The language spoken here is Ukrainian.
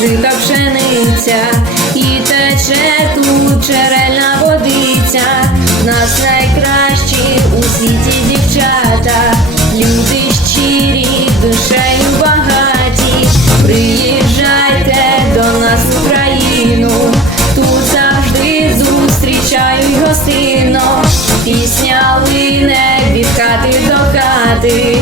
жита пшениця, і тече тут черельна водиця, В нас найкращі у світі дівчата, люди щирі, душею багаті, приїжджайте до нас в Україну, тут завжди зустрічають гостино, пісня лине від хати до хати.